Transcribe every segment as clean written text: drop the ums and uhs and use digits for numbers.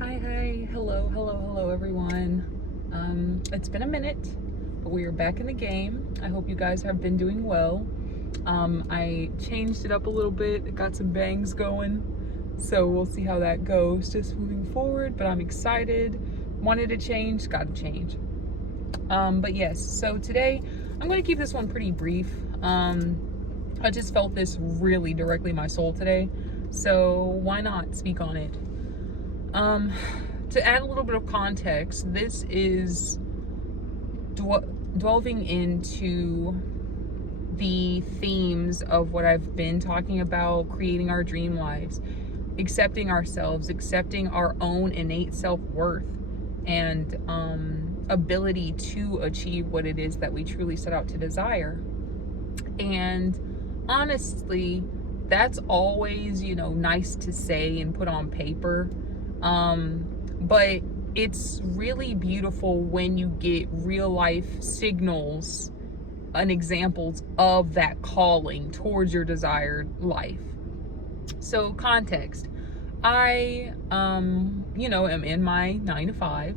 Hi, hello everyone. It's been a minute, but we are back in the game. I hope you guys have been doing well. I changed it up a little bit, got some bangs going, so we'll see how that goes just moving forward, but I'm excited. Wanted to change, got to change. But yes, so today I'm going to keep this one pretty brief. I just felt this really directly in my soul today, so why not speak on it? To add a little bit of context, this is delving into the themes of what I've been talking about, creating our dream lives, accepting ourselves, accepting our own innate self-worth, and ability to achieve what it is that we truly set out to desire. And honestly, that's always, nice to say and put on paper. But it's really beautiful when you get real life signals and examples of that calling towards your desired life. So context, I, am in my 9 to 5,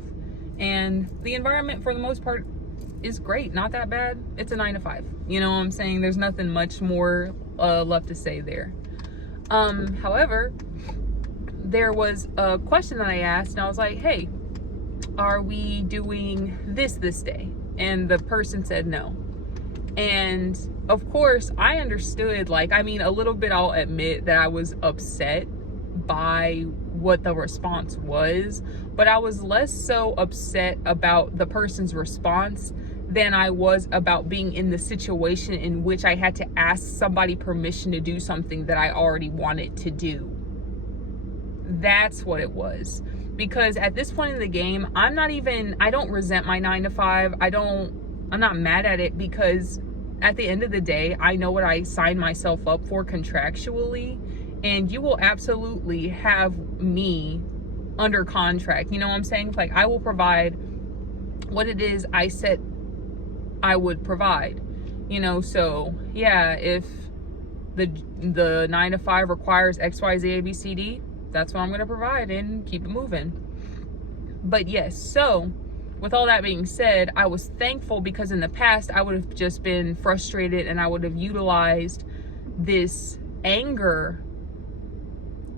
and the environment for the most part is great. Not that bad. It's a 9 to 5. You know what I'm saying? There's nothing much more left to say there. However, there was a question that I asked, and I was like, hey, are we doing this day? And the person said no. And of course, I understood, a little bit, I'll admit that I was upset by what the response was, but I was less so upset about the person's response than I was about being in the situation in which I had to ask somebody permission to do something that I already wanted to do. That's what it was. Because at this point in the game, I don't resent my 9 to 5. I'm not mad at it, because at the end of the day, I know what I signed myself up for contractually, and you will absolutely have me under contract. You know what I'm saying? Like, I will provide what it is I said I would provide. So yeah, if the 9 to 5 requires X, Y, Z, A, B, C, D, that's what I'm going to provide and keep it moving. But yes, so with all that being said, I was thankful, because in the past I would have just been frustrated, and I would have utilized this anger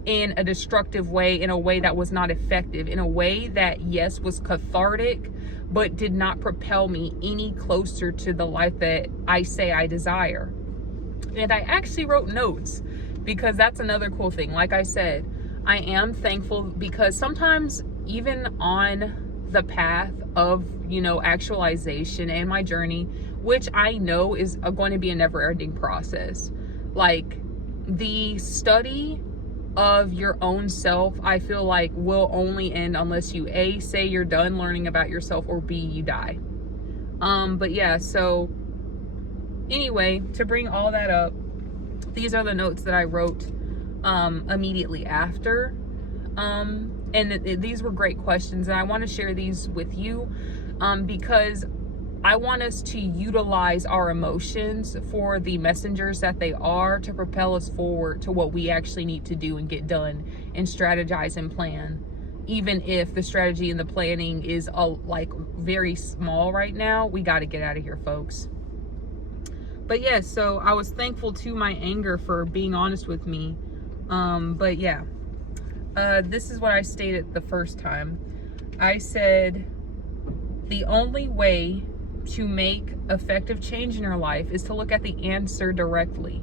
in a destructive way, in a way that was not effective, in a way that, yes, was cathartic, but did not propel me any closer to the life that I say I desire. And I actually wrote notes, because that's another cool thing. Like I said, I am thankful, because sometimes even on the path of, actualization and my journey, which I know is going to be a never-ending process, like the study of your own self, I feel like will only end unless you A, say you're done learning about yourself, or B, you die. But yeah, so anyway, to bring all that up, these are the notes that I wrote immediately after. And these were great questions, and I want to share these with you because I want us to utilize our emotions for the messengers that they are, to propel us forward to what we actually need to do and get done and strategize and plan. Even if the strategy and the planning is very small right now, we got to get out of here, folks. But yeah, so I was thankful to my anger for being honest with me. But yeah, this is what I stated the first time. I said, the only way to make effective change in your life is to look at the answer directly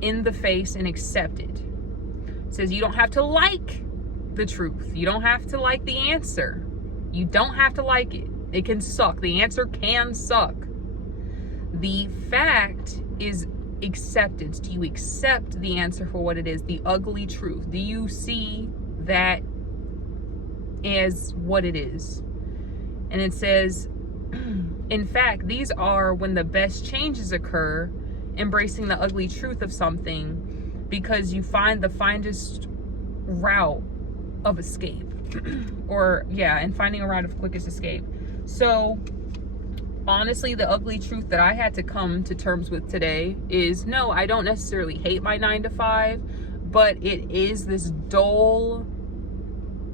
in the face and accept it. It says you don't have to like the truth. You don't have to like the answer. You don't have to like it. It can suck. The answer can suck. The fact is acceptance. Do you accept the answer for what it is, the ugly truth? Do you see that as what it is? And it says, in fact, these are when the best changes occur, embracing the ugly truth of something, because you find the finest route of escape. And finding a route of quickest escape. So honestly, the ugly truth that I had to come to terms with today is, no, I don't necessarily hate my 9 to 5, but it is this dull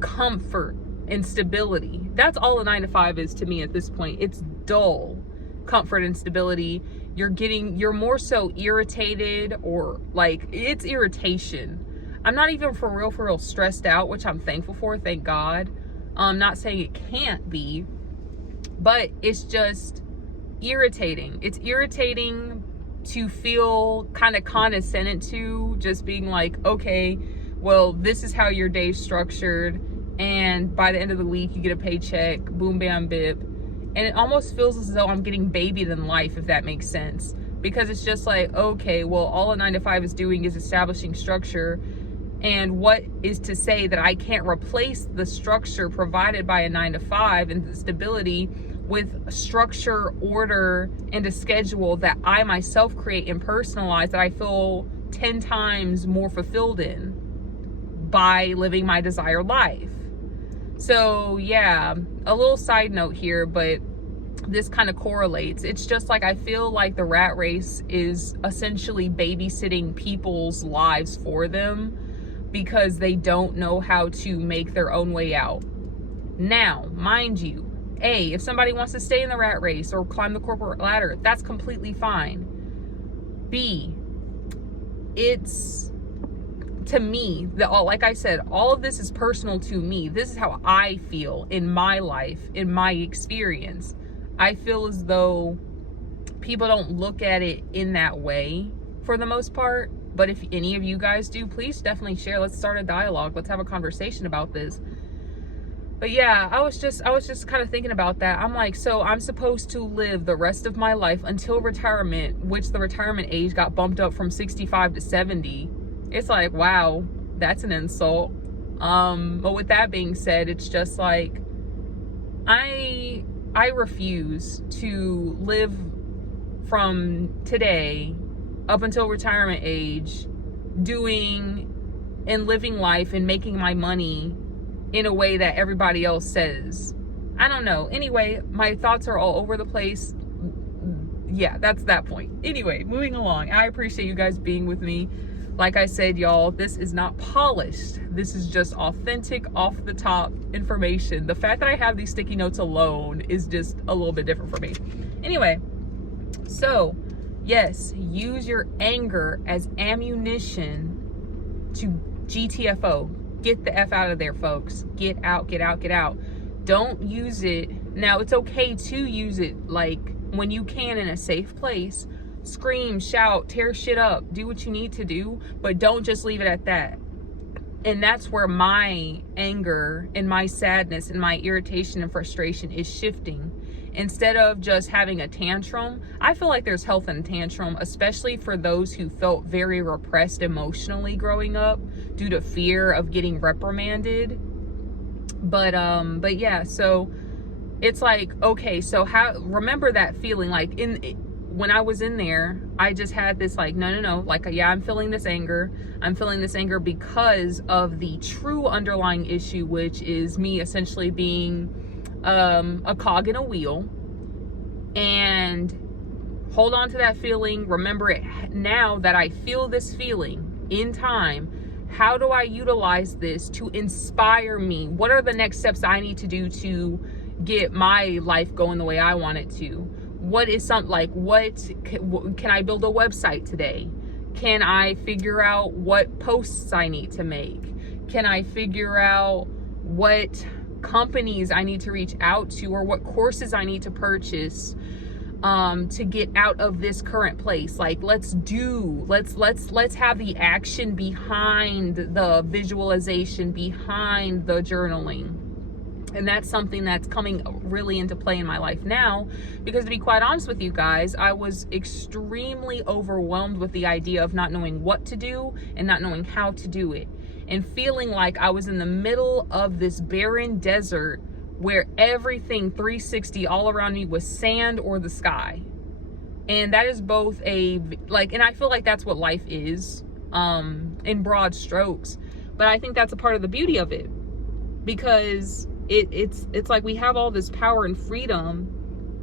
comfort and stability. That's all a 9 to 5 is to me at this point. It's dull comfort and stability. You're more so irritated, or like, it's irritation. I'm not even for real stressed out, which I'm thankful for, thank God. I'm not saying it can't be, but it's just irritating. It's irritating to feel kind of condescended to, just being like, okay, well, this is how your day's structured, and by the end of the week you get a paycheck, boom bam bip. And it almost feels as though I'm getting babied in life, if that makes sense, because it's just like, okay, well, all a 9 to 5 is doing is establishing structure, and what is to say that I can't replace the structure provided by a 9 to 5 and the stability with structure, order, and a schedule that I myself create and personalize, that I feel 10 times more fulfilled in by living my desired life. So yeah, a little side note here, but this kind of correlates. It's just like, I feel like the rat race is essentially babysitting people's lives for them because they don't know how to make their own way out. Now, mind you, A, if somebody wants to stay in the rat race or climb the corporate ladder, that's completely fine. B, it's, to me, like I said, all of this is personal to me. This is how I feel in my life, in my experience. I feel as though people don't look at it in that way for the most part. But if any of you guys do, please definitely share. Let's start a dialogue. Let's have a conversation about this. But yeah, I was just kind of thinking about that. I'm like, so I'm supposed to live the rest of my life until retirement, which the retirement age got bumped up from 65 to 70. It's like, wow, that's an insult. But with that being said, it's just like, I refuse to live from today up until retirement age doing and living life and making my money in a way that everybody else says. I don't know. Anyway, my thoughts are all over the place. Yeah, that's that point. Anyway, moving along. I appreciate you guys being with me. Like I said, y'all, this is not polished. This is just authentic, off the top information. The fact that I have these sticky notes alone is just a little bit different for me. Anyway, so yes, use your anger as ammunition to GTFO. Get the F out of there, folks. Get out, get out, get out. Don't use it. Now, it's okay to use it like when you can in a safe place. Scream, shout, tear shit up, do what you need to do, but don't just leave it at that. And that's where my anger and my sadness and my irritation and frustration is shifting. Instead of just having a tantrum, I feel like there's health in a tantrum, especially for those who felt very repressed emotionally growing up due to fear of getting reprimanded. But yeah, so it's like, okay, so remember that feeling, like when I was in there, I just had this like, no, like, yeah, I'm feeling this anger. I'm feeling this anger because of the true underlying issue, which is me essentially being a cog in a wheel. And hold on to that feeling. Remember it now that I feel this feeling in time. How do I utilize this to inspire me? What are the next steps I need to do to get my life going the way I want it to? What is something like, can I build a website today? Can I figure out what posts I need to make? Can I figure out what companies I need to reach out to, or what courses I need to purchase to get out of this current place? Like, let's have the action behind the visualization, behind the journaling. And that's something that's coming really into play in my life now, because to be quite honest with you guys, I was extremely overwhelmed with the idea of not knowing what to do and not knowing how to do it, and feeling like I was in the middle of this barren desert where everything 360 all around me was sand or the sky. And that is both and I feel like that's what life is in broad strokes, but I think that's a part of the beauty of it, because it's like we have all this power and freedom,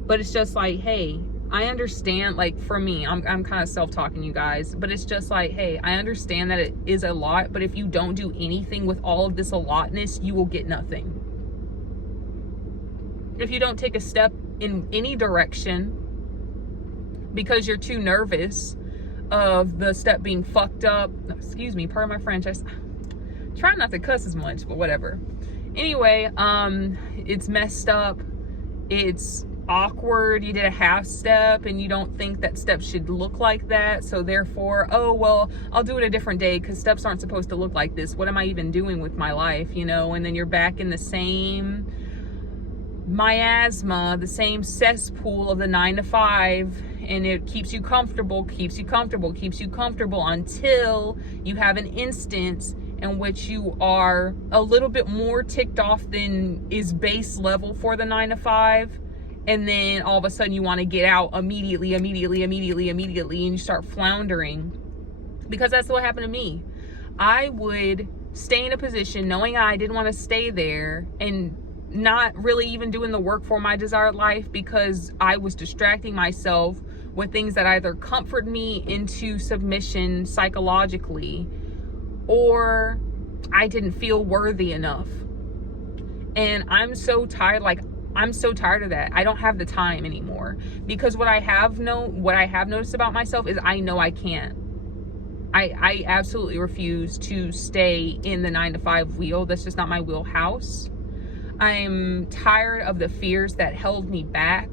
but it's just like, hey, I understand, like, for me, I'm kind of self-talking, you guys, but it's just like, hey, I understand that it is a lot, but if you don't do anything with all of this allotness, you will get nothing. If you don't take a step in any direction because you're too nervous of the step being fucked up, excuse me, pardon my French, I try not to cuss as much, but whatever. Anyway, it's messed up, it's awkward, you did a half step and you don't think that steps should look like that, so therefore, oh well, I'll do it a different day because steps aren't supposed to look like this. What am I even doing with my life, you know? And then you're back in the same miasma, the same cesspool of the 9 to 5, and it keeps you comfortable, keeps you comfortable, keeps you comfortable until you have an instance in which you are a little bit more ticked off than is base level for the 9 to 5. And then all of a sudden you want to get out immediately, and you start floundering. Because that's what happened to me. I would stay in a position knowing I didn't want to stay there and not really even doing the work for my desired life because I was distracting myself with things that either comfort me into submission psychologically or I didn't feel worthy enough. And I'm so tired, I'm so tired of that. I don't have the time anymore because what I have noticed about myself is I know I can't. I absolutely refuse to stay in the 9 to 5 wheel. That's just not my wheelhouse. I'm tired of the fears that held me back.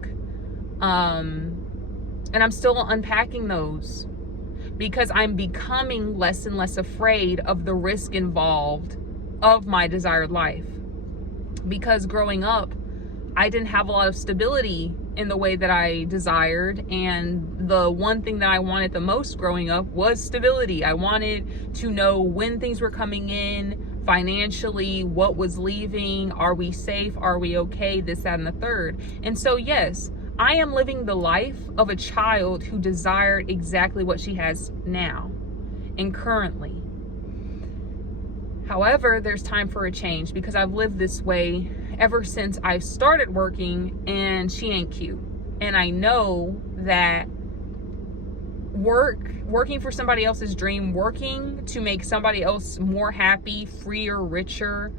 And I'm still unpacking those because I'm becoming less and less afraid of the risk involved of my desired life. Because growing up, I didn't have a lot of stability in the way that I desired, and the one thing that I wanted the most growing up was stability. I wanted to know when things were coming in financially, what was leaving, are we safe, are we okay, this, that, and the third. And so yes, I am living the life of a child who desired exactly what she has now and currently. However, there's time for a change because I've lived this way ever since I started working, and she ain't cute. And I know that working for somebody else's dream, working to make somebody else more happy, freer, richer,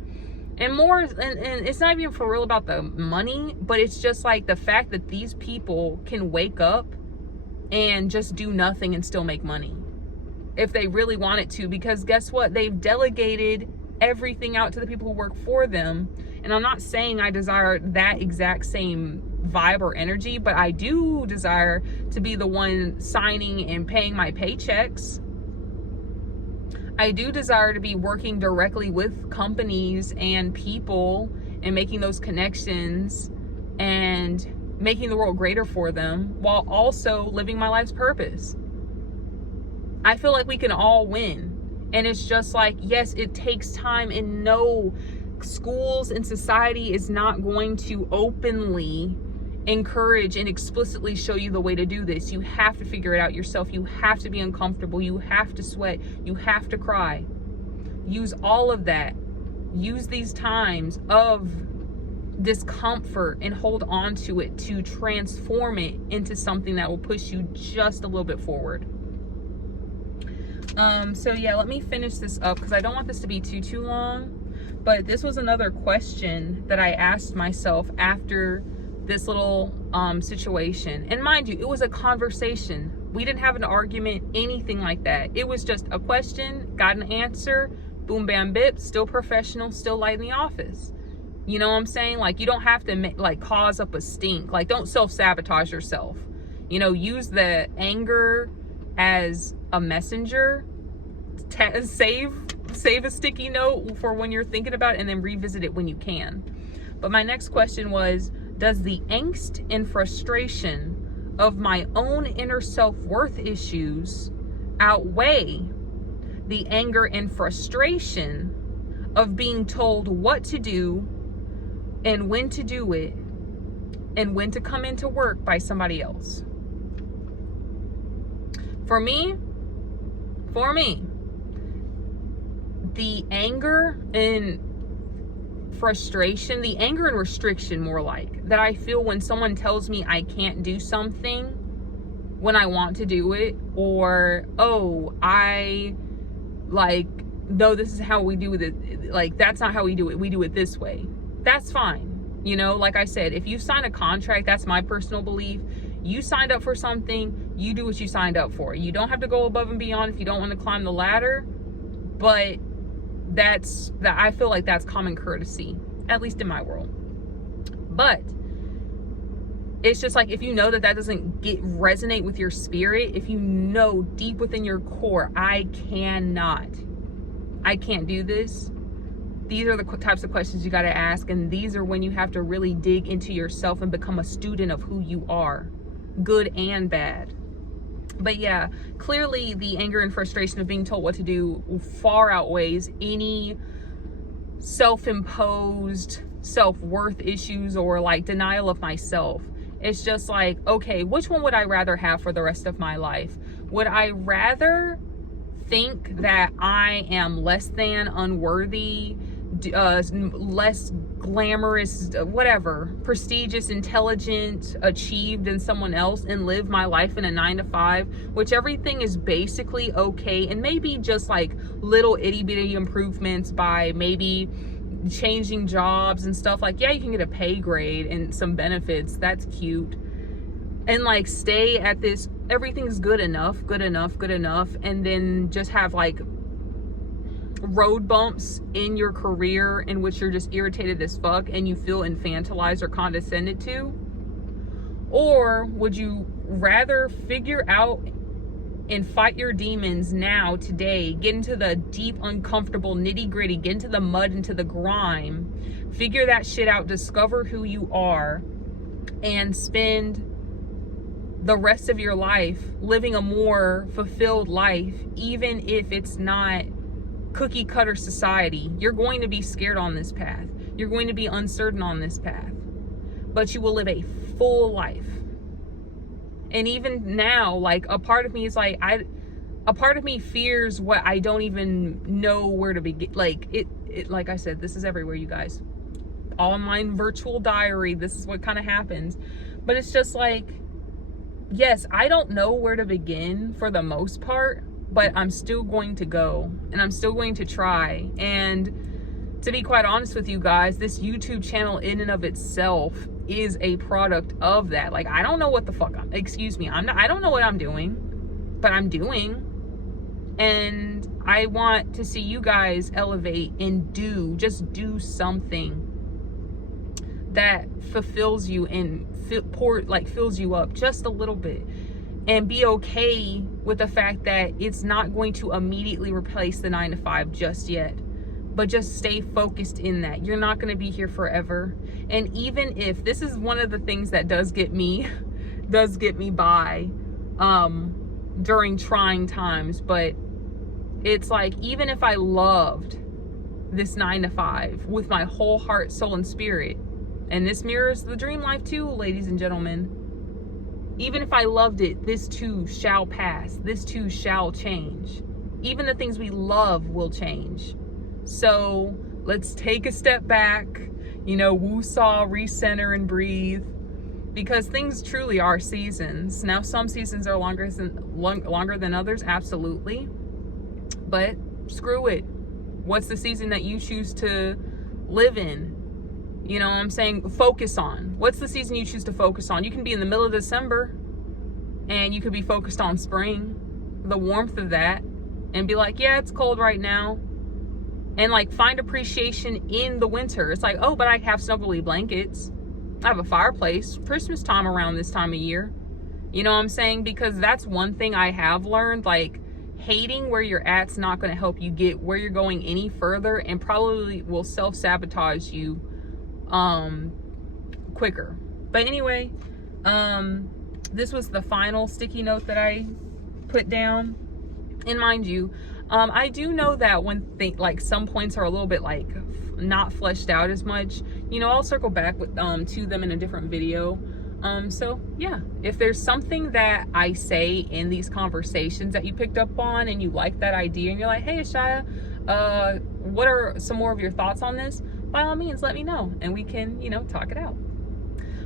and more, and it's not even for real about the money, but it's just like the fact that these people can wake up and just do nothing and still make money if they really wanted to, because guess what? They've delegated everything out to the people who work for them. And I'm not saying I desire that exact same vibe or energy, but I do desire to be the one signing and paying my paychecks. I do desire to be working directly with companies and people and making those connections and making the world greater for them while also living my life's purpose. I feel like we can all win. And it's just like, yes, it takes time, and no, schools and society is not going to openly encourage and explicitly show you the way to do this. You have to figure it out yourself. You have to be uncomfortable. You have to sweat. You have to cry. Use all of that. Use these times of discomfort and hold on to it to transform it into something that will push you just a little bit forward. So yeah, let me finish this up because I don't want this to be too long. But this was another question that I asked myself after this little situation. And mind you, it was a conversation. We didn't have an argument, anything like that. It was just a question, got an answer, boom, bam, bip, still professional, still light in the office. You know what I'm saying? Like, you don't have to like cause up a stink. Like, don't self-sabotage yourself. You know, use the anger as a messenger. Save a sticky note for when you're thinking about it, and then revisit it when you can. But my next question was, does the angst and frustration of my own inner self-worth issues outweigh the anger and frustration of being told what to do and when to do it and when to come into work by somebody else? For me, the anger and frustration, the anger and restriction more like, that I feel when someone tells me I can't do something when I want to do it, or, oh, I like, no, this is how we do it. Like, that's not how we do it. We do it this way. That's fine. You know, like I said, if you sign a contract, that's my personal belief. You signed up for something, you do what you signed up for. You don't have to go above and beyond if you don't want to climb the ladder, but I feel like that's common courtesy, at least in my world. But it's just like, if you know that doesn't resonate with your spirit, if you know deep within your core, I can't do this. These are the types of questions you got to ask. And these are when you have to really dig into yourself and become a student of who you are, good and bad. But yeah, clearly the anger and frustration of being told what to do far outweighs any self-imposed self-worth issues or like denial of myself. It's just like, okay, which one would I rather have for the rest of my life? Would I rather think that I am less than, unworthy, less glamorous, whatever, prestigious, intelligent, achieved than someone else, and live my life in a 9-to-5, which everything is basically okay, and maybe just like little itty-bitty improvements by maybe changing jobs and stuff, like, yeah, you can get a pay grade and some benefits, that's cute, and like stay at this, everything's good enough, and then just have like road bumps in your career in which you're just irritated as fuck and you feel infantilized or condescended to? Or would you rather figure out and fight your demons now, today, get into the deep, uncomfortable, nitty-gritty, get into the mud, into the grime, figure that shit out, discover who you are, and spend the rest of your life living a more fulfilled life, even if it's not cookie cutter society? You're going to be scared on this path. You're going to be uncertain on this path, but you will live a full life. And even now, like, a part of me is like, a part of me fears what I don't even know where to begin. Like like I said, this is everywhere, you guys. Online virtual diary, this is what kind of happens. But it's just like, yes, I don't know where to begin for the most part, but I'm still going to go, and I'm still going to try. And to be quite honest with you guys, this YouTube channel in and of itself is a product of that. Like, I don't know what the fuck I don't know what I'm doing, but I'm doing. And I want to see you guys elevate and just do something that fulfills you and fills you up just a little bit. And be okay with the fact that it's not going to immediately replace the 9-to-5 just yet. But just stay focused in that. You're not going to be here forever. And even if, this is one of the things that does get me by during trying times, but it's like, even if I loved this 9-to-5 with my whole heart, soul, and spirit, and this mirrors the dream life too, ladies and gentlemen, even if I loved it, this too shall pass. This too shall change. Even the things we love will change. So let's take a step back, woo-saw, recenter, and breathe, because things truly are seasons. Now, some seasons are longer than others, absolutely, but screw it. What's the season that you choose to live in? You know what I'm saying? Focus on. What's the season you choose to focus on? You can be in the middle of December and you could be focused on spring, the warmth of that, and be like, yeah, it's cold right now. And like, find appreciation in the winter. It's like, oh, but I have snuggly blankets. I have a fireplace. Christmas time around this time of year. You know what I'm saying? Because that's one thing I have learned. Like, hating where you're at's not going to help you get where you're going any further, and probably will self-sabotage you quicker. But anyway, this was the final sticky note that I put down. And mind you, I do know that when some points are a little bit like not fleshed out as much, I'll circle back with to them in a different video. So yeah, if there's something that I say in these conversations that you picked up on and you like that idea and you're like, hey Ashaya, what are some more of your thoughts on this? By all means, let me know and we can, talk it out.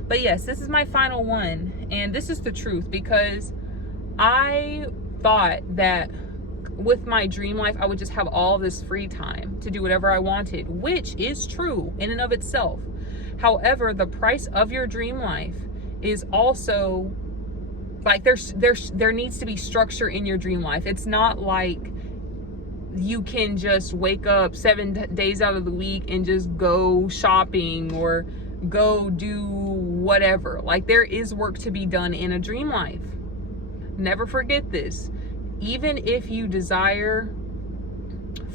But yes, this is my final one, and this is the truth, because I thought that with my dream life, I would just have all this free time to do whatever I wanted, which is true in and of itself. However, the price of your dream life is also like there needs to be structure in your dream life. It's not like you can just wake up 7 days out of the week and just go shopping or go do whatever. Like, there is work to be done in a dream life. Never forget this. Even if you desire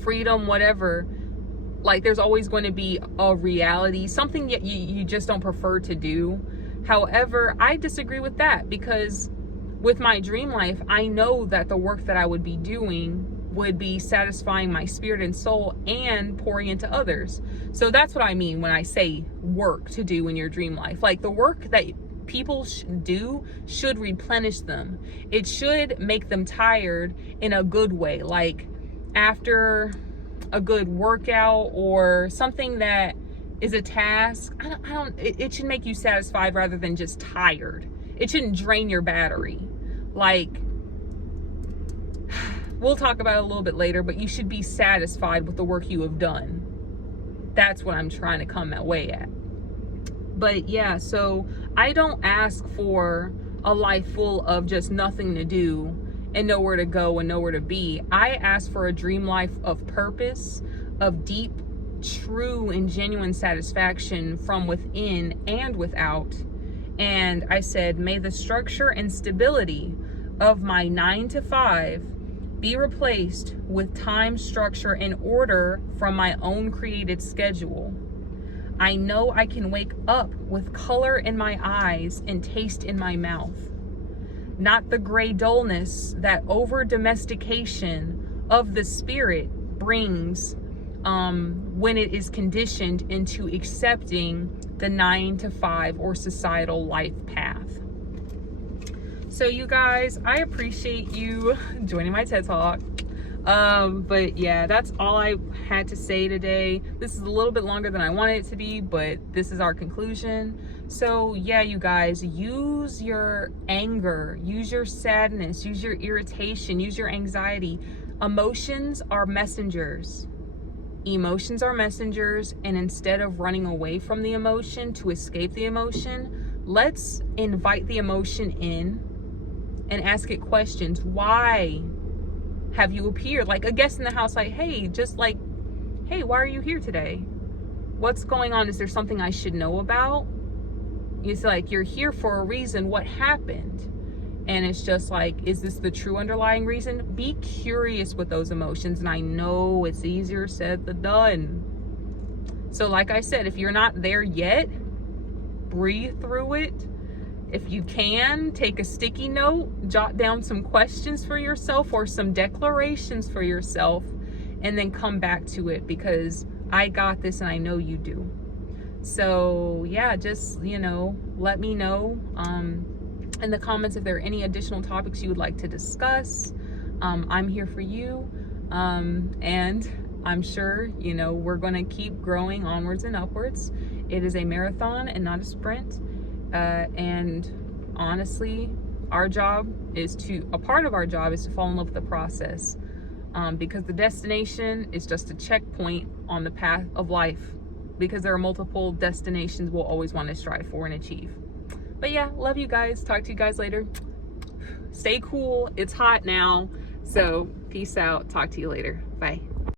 freedom, whatever, like, there's always going to be a reality, something that you just don't prefer to do. However, I disagree with that, because with my dream life, I know that the work that I would be doing would be satisfying my spirit and soul and pouring into others. So that's what I mean when I say work to do in your dream life. Like, the work that people do should replenish them. It should make them tired in a good way. Like, after a good workout or something that is a task, it should make you satisfied rather than just tired. It shouldn't drain your battery. Like, we'll talk about it a little bit later, but you should be satisfied with the work you have done. That's what I'm trying to come that way at. But yeah, so I don't ask for a life full of just nothing to do and nowhere to go and nowhere to be. I ask for a dream life of purpose, of deep, true, and genuine satisfaction from within and without. And I said, may the structure and stability of my 9 to 5 be replaced with time, structure, and order from my own created schedule. I know I can wake up with color in my eyes and taste in my mouth, not the gray dullness that over domestication of the spirit brings when it is conditioned into accepting the 9 to 5 or societal life path. So you guys, I appreciate you joining my TED Talk. But yeah, that's all I had to say today. This is a little bit longer than I wanted it to be, but this is our conclusion. So yeah, you guys, use your anger, use your sadness, use your irritation, use your anxiety. Emotions are messengers. Emotions are messengers, and instead of running away from the emotion to escape the emotion, let's invite the emotion in and ask it questions. Why have you appeared? Like a guest in the house, like, hey, just like, hey, why are you here today? What's going on? Is there something I should know about? It's like, you're here for a reason. What happened? And it's just like, is this the true underlying reason? Be curious with those emotions. And I know it's easier said than done. So like I said, if you're not there yet, breathe through it. If you can, take a sticky note, jot down some questions for yourself or some declarations for yourself, and then come back to it, because I got this and I know you do. So yeah, just, let me know in the comments if there are any additional topics you would like to discuss. I'm here for you. And I'm sure, we're going to keep growing onwards and upwards. It is a marathon and not a sprint. And honestly, a part of our job is to fall in love with the process, because the destination is just a checkpoint on the path of life, because there are multiple destinations we'll always want to strive for and achieve. But yeah, love you guys. Talk to you guys later. Stay cool. It's hot now. So peace out. Talk to you later. Bye.